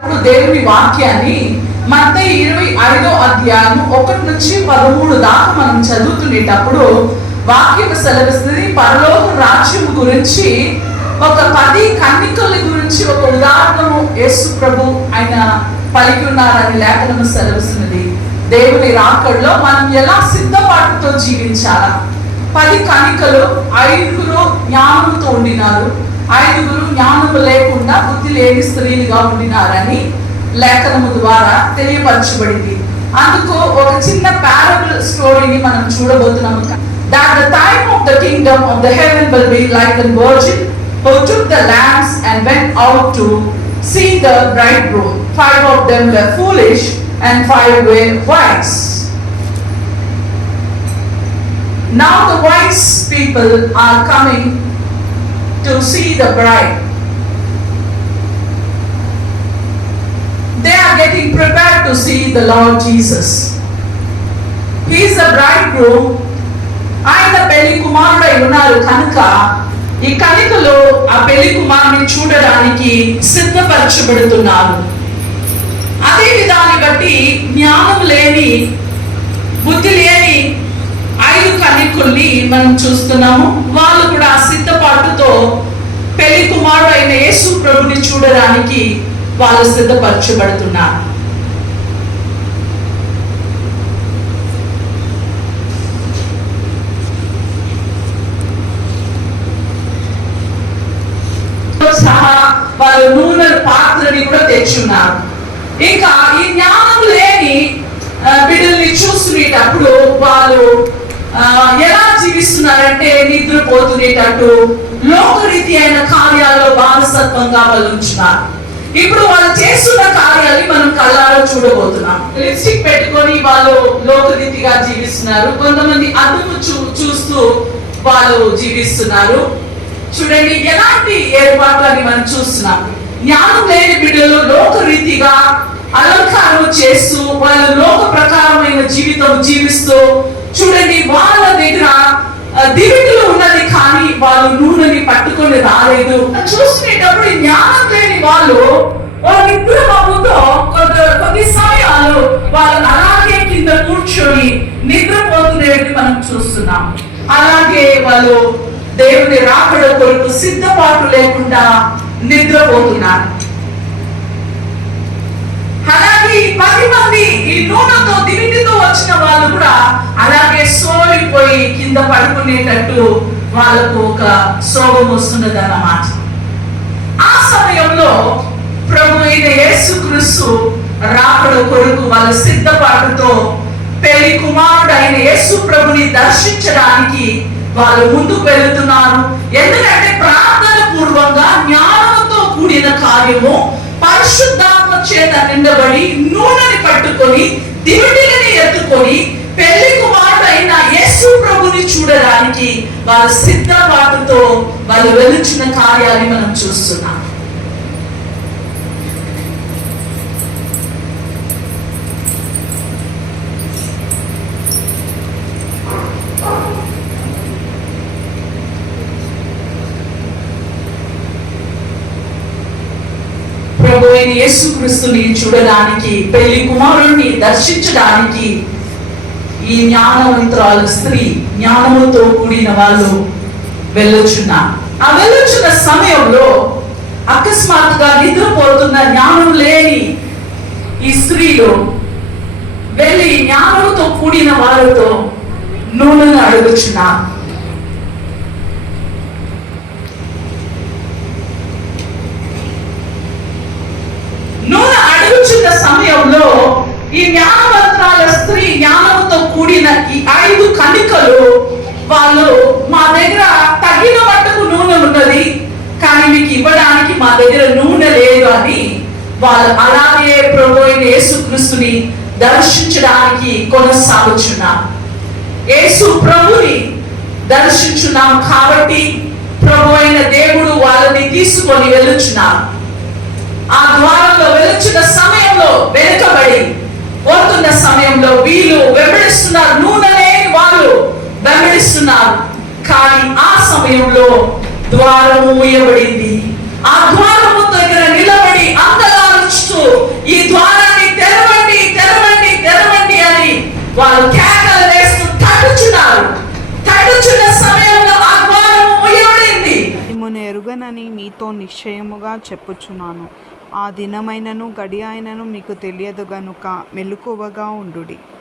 దేవుని వాక్యాన్ని మత్తయి 25వ అధ్యాయం 1 నుంచి 13 దాకా మనం చదువుతునేటప్పుడు వాక్యం సెలవిస్తుంది. పరలోక రాజ్యం గురించి ఒక 10 కన్నికల గురించి ఒక ఉదాహరణను యేసు ప్రభు ఆయన పలికి ఉన్నారని లేఖనం సెలవిస్తున్నది. దేవుని రాకడలో మనం ఎలా సిద్ధపాటుతో జీవించాలా. 10 కన్నికలు 5 జ్ఞానంతో ఉండినారు, 5 జ్ఞానము లేకుండా బుద్ధి లేని స్త్రీలుగా ఉండినారని లేఖనము ద్వారా తెలియపరచబడింది. అందుకు ఒక చిన్న పారబుల్ స్టోరీని మనం చూడబోతున్నాము. That the time of the kingdom of the heaven will be like a virgin who took the lamps and went out to see the bridegroom. 5 of them were foolish and 5 were wise. Now the wise people are coming to see the bride. They are getting prepared to see the Lord Jesus. He is the bridegroom. ఆయన పెళ్లి కుమారుడై ఉన్నారు కనుక ఈ కన్నికలు ఆ పెళ్లి కుమారుని చూడడానికి సిద్ధపరచబడుతున్నారు. అదే విధాన్ని బట్టి జ్ఞానం లేని బుద్ధి లేని 5 కన్నికల్ని మనం చూస్తున్నాము. వాళ్ళు కూడా సిద్ధపాటుతో పెళ్లి కుమారుడు అయిన యేసు ప్రభుని చూడడానికి వాళ్ళు సిద్ధపరచబడుతున్నారు. సహా వాళ్ళు నూనె పాత్రని కూడా తెచ్చున్నారు. ఇంకా ఈ జ్ఞానం లేని బిడ్డల్ని చూస్తునేటప్పుడు వాళ్ళు ఎలా జీవిస్తున్నారంటే నిద్రపోతునేటట్టు లోకరీతి అయిన కార్యాల్లో బానిసత్వంగా వాళ్ళు ఉంచున్నారు. ఇప్పుడు వాళ్ళు చేస్తున్న కార్యాన్ని మనం కళ్ళారా చూడబోతున్నాం. లిప్స్టిక్ పెట్టుకొని వాళ్ళు లోకరీతిగా జీవిస్తున్నారు. కొంతమంది అదుపు చూస్తూ వాళ్ళు జీవిస్తున్నారు. చూడండి ఎలాంటి ఏర్పాట్లు అని మనం చూస్తున్నాం. జ్ఞానం లేని బిడ్డలు లోకరీతిగా అలంకారం చేస్తూ వాళ్ళు లోక ప్రకారమైన జీవితం జీవిస్తూ చూడండి వాళ్ళ దగ్గర దివిటీలు ఉన్నది కానీ వాళ్ళు నూనెని పట్టుకొని రాలేదు. చూసుకునేటప్పుడు జ్ఞానం లేని వాళ్ళు నిద్రపోతుతో కొద్ది సమయాలు వాళ్ళు అలాగే కింద కూర్చొని నిద్రపోతున్నది మనం చూస్తున్నాం. అలాగే వాళ్ళు దేవుని రాకడ కొరకు సిద్ధపాటు లేకుండా నిద్రపోతున్నారు. అలాగే 10 మంది ఈ నూనెతో దివిటితో వచ్చిన వాళ్ళు కూడా అలాగే సోలిపోయి కింద పడుకునేటట్టు వాళ్ళకు ఒక శోభం వస్తున్నది అన్నమాట. ఆ సమయంలో ప్రభు అయిన యేసుక్రీస్తు రాకడ కొరకు వాళ్ళ సిద్ధపాటుతో పెళ్లి కుమారుడు అయిన యేసు ప్రభుని దర్శించడానికి వాళ్ళు ముందుకు వెళుతున్నారు. ఎందుకంటే ప్రార్థన పూర్వంగా జ్ఞానంతో కూడిన కార్యము పరిశుద్ధాత్మ చేత నిండబడి నూనెని పట్టుకొని దివిటిని ఎత్తుకొని పెళ్లి కుమారుడు అయిన యేసు ప్రభుని చూడడానికి వాళ్ళ సిద్ధపాటుతో వాళ్ళు వెలుచున్న కార్యాన్ని మనం చూస్తున్నాం. ప్రభు అయిన యేసుక్రీస్తుని చూడడానికి పెళ్లి కుమారుడిని దర్శించడానికి ఈ జ్ఞానవంతురాలు స్త్రీ జ్ఞానముతో కూడిన వాళ్ళు వెళ్ళొచ్చున్నారు. ఆ వెళ్ళొచ్చున్న సమయంలో అకస్మాత్తుగా నిద్రపోతున్న జ్ఞానం లేని ఈ స్త్రీలు వెళ్ళి జ్ఞానముతో కూడిన వాళ్ళతో నూనెను అడుగుచున్నారు. నూనె అడుగుచున్న సమయంలో ఈ జ్ఞానవంతురాల స్త్రీ జ్ఞానంతో కూడిన ఈ 5 కన్నికలు వాళ్ళు మా దగ్గర తగిన మట్టుకు నూనె ఉన్నది కానీ మీకు ఇవ్వడానికి మా దగ్గర నూనె లేదు అని వాళ్ళు అలాగే ప్రభు అయిన యేసుక్రీస్తుని దర్శించడానికి కొనసాగుచున్నారు. యేసు ప్రభుని దర్శించున్నాం కాబట్టి ప్రభు అయిన దేవుడు వాళ్ళని తీసుకొని వెళ్ళుచున్నారు. ఆ ద్వారంలో వెలుచున్న సమయంలో వెనుకబడి పోతున్న సమయంలో వీళ్ళు వెంబడిస్తున్నారు. నూనె లేని వాళ్ళు వెంబడిస్తున్నారు. కానీ ఆ సమయంలో ద్వారము మూయబడింది. ఆ ద్వారము దగ్గర నిలబడి అంగలారుస్తూ ఈ ద్వారాన్ని తెరవండి తెరవండి తెరవండి అని వారు కేకలు వేస్తూ తడుచున్న సమయంలో ఆ ద్వారం మూయబడింది. మిమ్మును ఎరుగనని మీతో నిశ్చయముగా చెప్పుచున్నాను, ఆ దినమైనను గడియ అయినను మీకు తెలియదు గనుక మెలకువగా ఉండుడి.